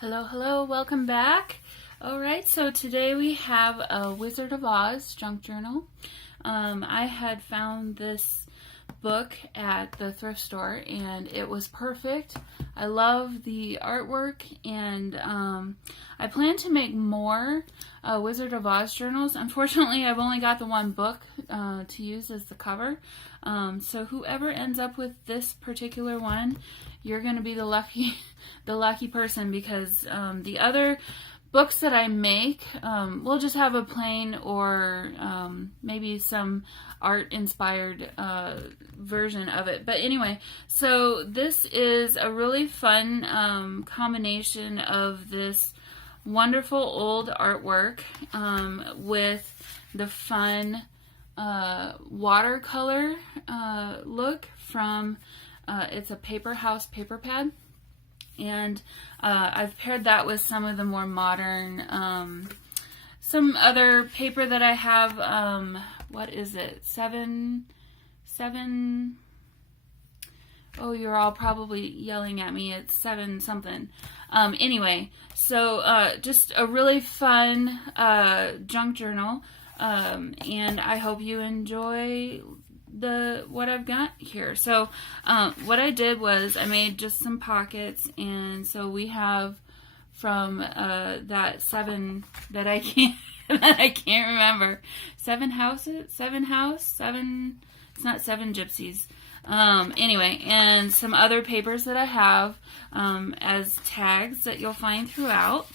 Hello, hello, welcome back. Alright, so today we have a Wizard of Oz junk journal. I had found this book at the thrift store and it was perfect. I love the artwork and I plan to make more Wizard of Oz journals. Unfortunately, I've only got the one book to use as the cover. So whoever ends up with this particular one, you're going to be the lucky person, because the other books that I make will just have a plain or maybe some art inspired version of it. But anyway, so this is a really fun combination of this wonderful old artwork with the fun watercolor look from it's a Paper House paper pad. And I've paired that with some of the more modern, some other paper that I have. What is it? Seven. Oh, you're all probably yelling at me. It's 7 something. Anyway, so just a really fun junk journal. And I hope you enjoy what I've got here. So what I did was I made just some pockets, and so we have from that 7 that I can't remember. 7 houses, 7 house, 7. It's not 7 gypsies. Anyway, and some other papers that I have as tags that you'll find throughout,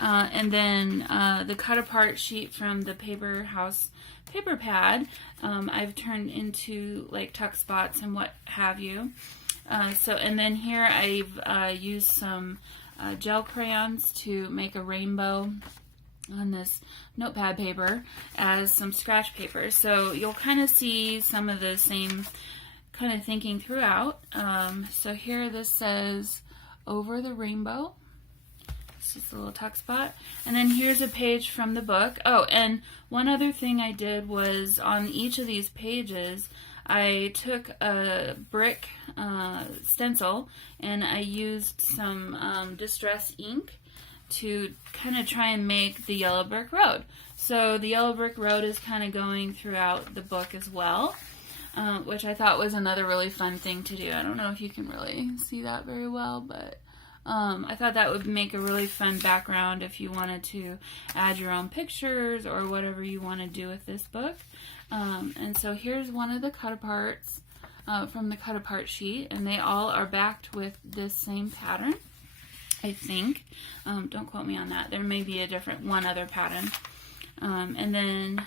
and then the cut apart sheet from the Paper House paper pad I've turned into like tuck spots and what have you. And then here I've used some gel crayons to make a rainbow on this notepad paper as some scratch paper. So you'll kind of see some of the same kind of thinking throughout. So here this says "Over the Rainbow." It's just a little tuck spot. And then here's a page from the book. Oh, and one other thing I did was on each of these pages, I took a brick stencil and I used some Distress ink to kind of try and make the yellow brick road. So the yellow brick road is kind of going throughout the book as well, which I thought was another really fun thing to do. I don't know if you can really see that very well, but I thought that would make a really fun background if you wanted to add your own pictures or whatever you want to do with this book. And so here's one of the cut aparts from the cut apart sheet, and they all are backed with this same pattern, I think. Don't quote me on that. There may be one other pattern. And then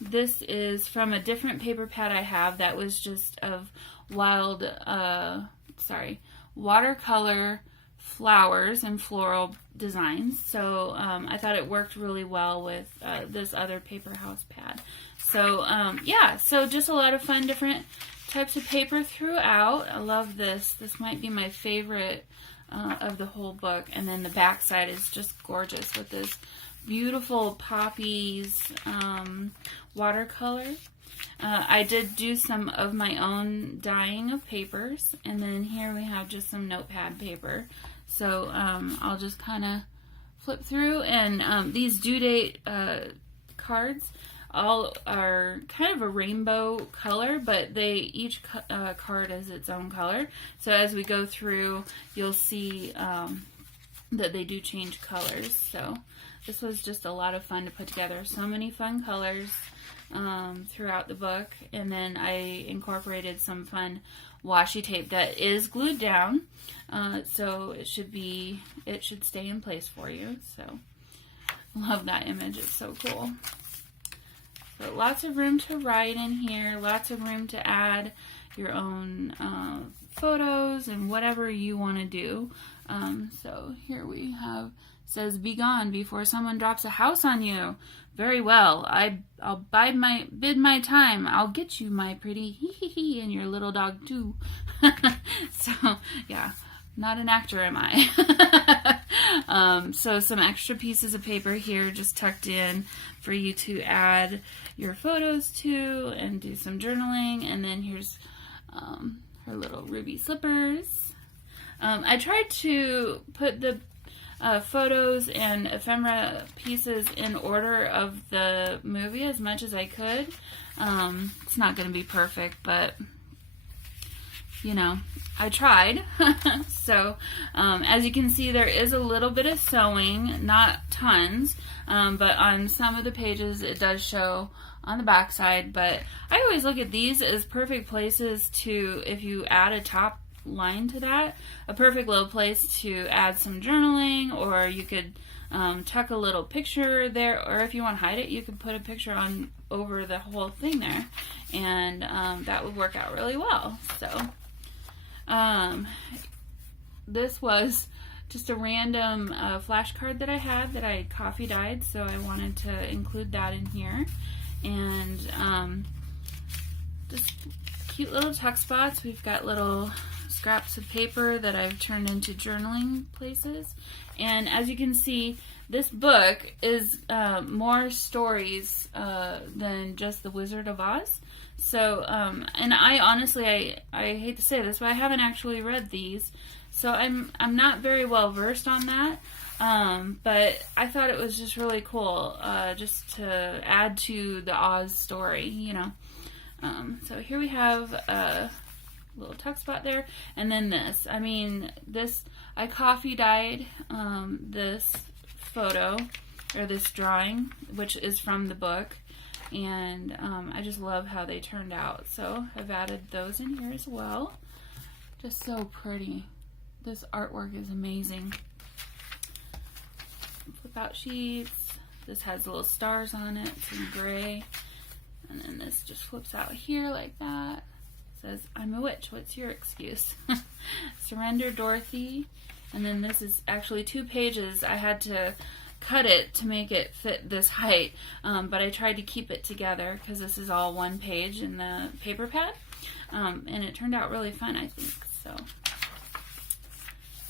this is from a different paper pad I have that was just of watercolor flowers and floral designs. So I thought it worked really well with this other Paper House pad. So yeah, so just a lot of fun different types of paper throughout. I love this. This might be my favorite of the whole book. And then the back side is just gorgeous with this beautiful poppies watercolor. I did do some of my own dyeing of papers, and then here we have just some notepad paper. So I'll just kind of flip through, and these due date cards all are kind of a rainbow color, but each card is its own color. So as we go through, you'll see that they do change colors. So this was just a lot of fun to put together. So many fun colors throughout the book, and then I incorporated some fun washi tape that is glued down, so it should stay in place for you. So love that image, it's so cool. So lots of room to write in here, lots of room to add your own photos and whatever you want to do. So here we have, says, "Be gone before someone drops a house on you. Very well. I'll bid my time. I'll get you, my pretty hee hee hee, and your little dog too." So yeah, not an actor, am I? So some extra pieces of paper here just tucked in for you to add your photos to and do some journaling. And then here's her little ruby slippers. I tried to put the photos and ephemera pieces in order of the movie as much as I could. It's not going to be perfect, but you know, I tried. So as you can see, there is a little bit of sewing, not tons, but on some of the pages it does show on the back side. But I always look at these as perfect places to, if you add a top line to that, a perfect little place to add some journaling, or you could tuck a little picture there, or if you want to hide it, you could put a picture on over the whole thing there, and that would work out really well. So this was just a random flashcard that I had that I coffee dyed, so I wanted to include that in here. And just cute little tuck spots. We've got little scraps of paper that I've turned into journaling places. And as you can see, this book is more stories than just The Wizard of Oz. So, and I honestly, I hate to say this, but I haven't actually read these, so I'm not very well versed on that. But I thought it was just really cool, just to add to the Oz story, you know. So here we have a little tuck spot there, and then this. I mean, this, I coffee dyed this photo, or this drawing, which is from the book, and I just love how they turned out. So I've added those in here as well. Just so pretty. This artwork is amazing. Flip out sheets. This has little stars on it, some gray. And then this just flips out here like that. It says, I'm a witch, what's your excuse? Surrender, Dorothy. And then this is actually 2 pages. I had to cut it to make it fit this height, but I tried to keep it together because this is all 1 page in the paper pad. And it turned out really fun, I think. So,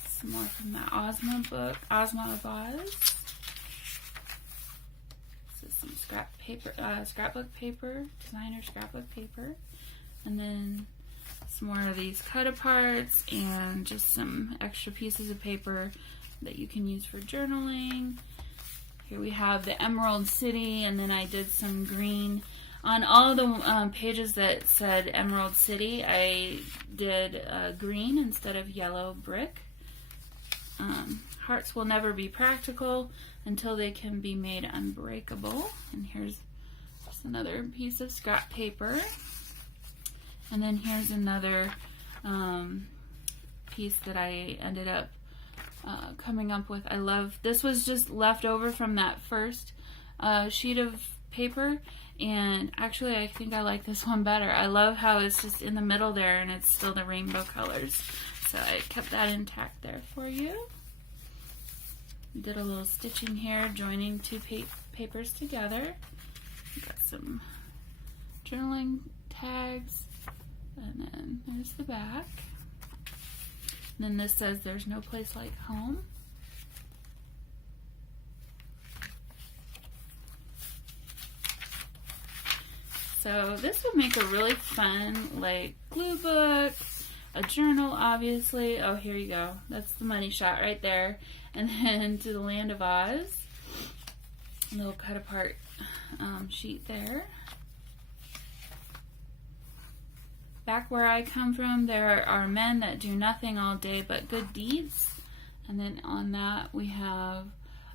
some more from that Ozma book, Ozma of Oz. Some scrapbook paper, designer scrapbook paper, and then some more of these cut aparts, and just some extra pieces of paper that you can use for journaling. Here we have the Emerald City, and then I did some green on all the pages that said Emerald City. I did green instead of yellow brick. Hearts will never be practical until they can be made unbreakable. And here's just another piece of scrap paper. And then here's another piece that I ended up coming up with. I love, this was just left over from that first sheet of paper. And actually I think I like this one better. I love how it's just in the middle there and it's still the rainbow colors. So I kept that intact there for you. Did a little stitching here, joining 2 papers together. Got some journaling tags, and then there's the back. And then this says, there's no place like home. So this would make a really fun, like, glue book, a journal, obviously. Oh, here you go. That's the money shot right there. And then to the Land of Oz. A little cut apart sheet there. Back where I come from, there are men that do nothing all day but good deeds. And then on that we have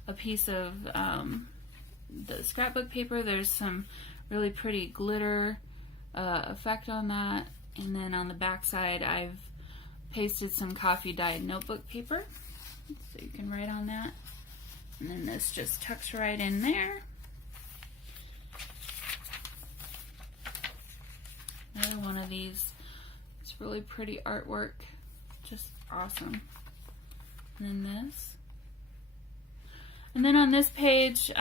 a piece of the scrapbook paper. There's some really pretty glitter effect on that. And then on the back side I've pasted some coffee dyed notebook paper, so you can write on that. And then this just tucks right in there. Another one of these. It's really pretty artwork. Just awesome. And then this. And then on this page,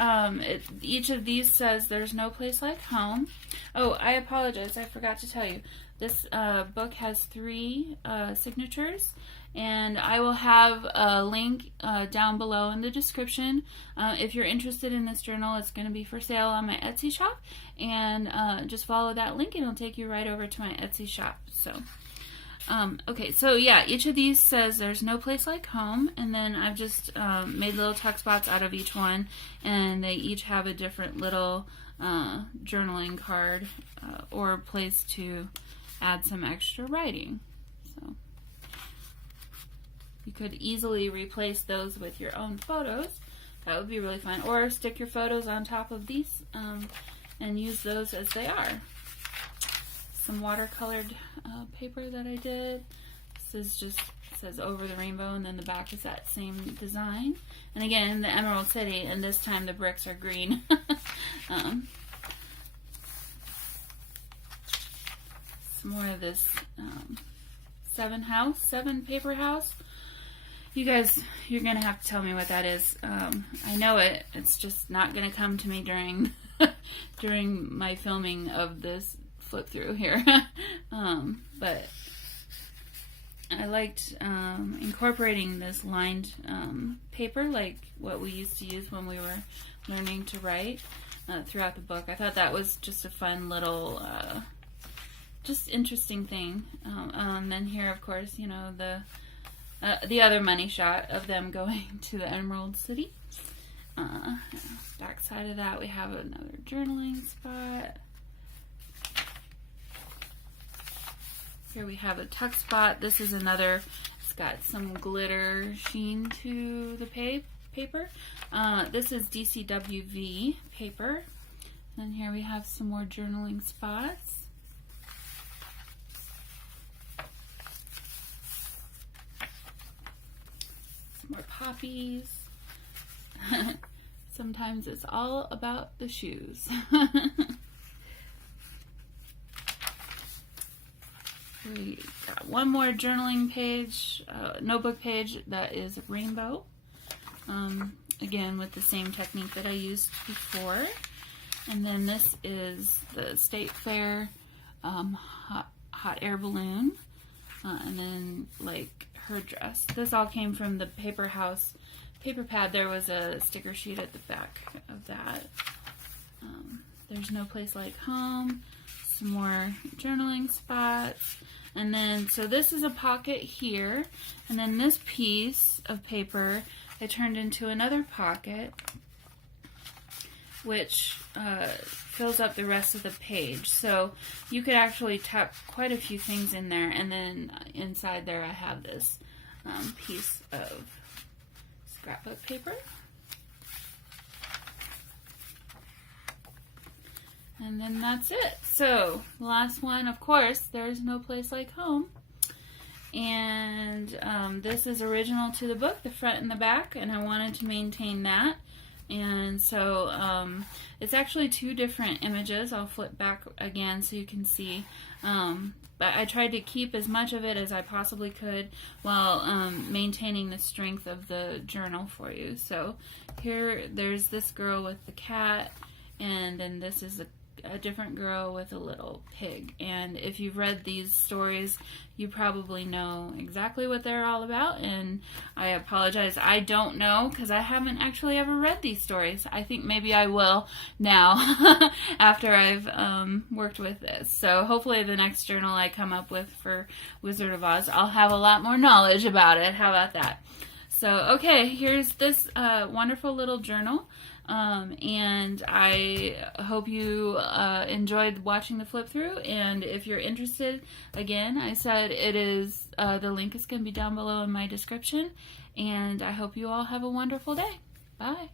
each of these says there's no place like home. Oh, I apologize. I forgot to tell you. This book has 3 signatures, and I will have a link down below in the description. If you're interested in this journal, it's going to be for sale on my Etsy shop, and just follow that link and it'll take you right over to my Etsy shop. So Okay, so yeah, each of these says there's no place like home, and then I've just made little tuck spots out of each one, and they each have a different little journaling card or place to add some extra writing. So you could easily replace those with your own photos. That would be really fun. Or stick your photos on top of these and use those as they are. Some watercolored paper that I did. This is just, it says Over the Rainbow, and then the back is that same design. And again, the Emerald City, and this time the bricks are green. Some more of this 7 paper house. You guys, you're going to have to tell me what that is. I know it. It's just not going to come to me during during my filming of this flip through here. But I liked incorporating this lined paper, like what we used to use when we were learning to write throughout the book. I thought that was just a fun little, just interesting thing. Then here, of course, you know, the other money shot of them going to the Emerald City. Back side of that, we have another journaling spot. Here we have a tuck spot. This is another, it's got some glitter sheen to the paper. This is DCWV paper. And here we have some more journaling spots. More poppies. Sometimes it's all about the shoes. We got one more journaling page, notebook page that is rainbow. Again, with the same technique that I used before. And then this is the State Fair hot air balloon. And then like her dress. This all came from the Paper House paper pad. There was a sticker sheet at the back of that. There's no place like home. Some more journaling spots. And then, so this is a pocket here. And then this piece of paper I turned into another pocket, which fills up the rest of the page. So you could actually tuck quite a few things in there. And then inside there I have this piece of scrapbook paper. And then that's it. So the last one, of course, there's no place like home. And this is original to the book, the front and the back, and I wanted to maintain that. And so it's actually 2 different images. I'll flip back again so you can see. But I tried to keep as much of it as I possibly could while maintaining the strength of the journal for you. So here, there's this girl with the cat, and then this is a different girl with a little pig. And if you've read these stories, you probably know exactly what they're all about, and I apologize, I don't know, because I haven't actually ever read these stories. I think maybe I will now after I've worked with this. So hopefully the next journal I come up with for Wizard of Oz, I'll have a lot more knowledge about it. How about that? So okay, here's this wonderful little journal. And I hope you enjoyed watching the flip through, and if you're interested, again, I said it is, the link is going to be down below in my description, and I hope you all have a wonderful day. Bye.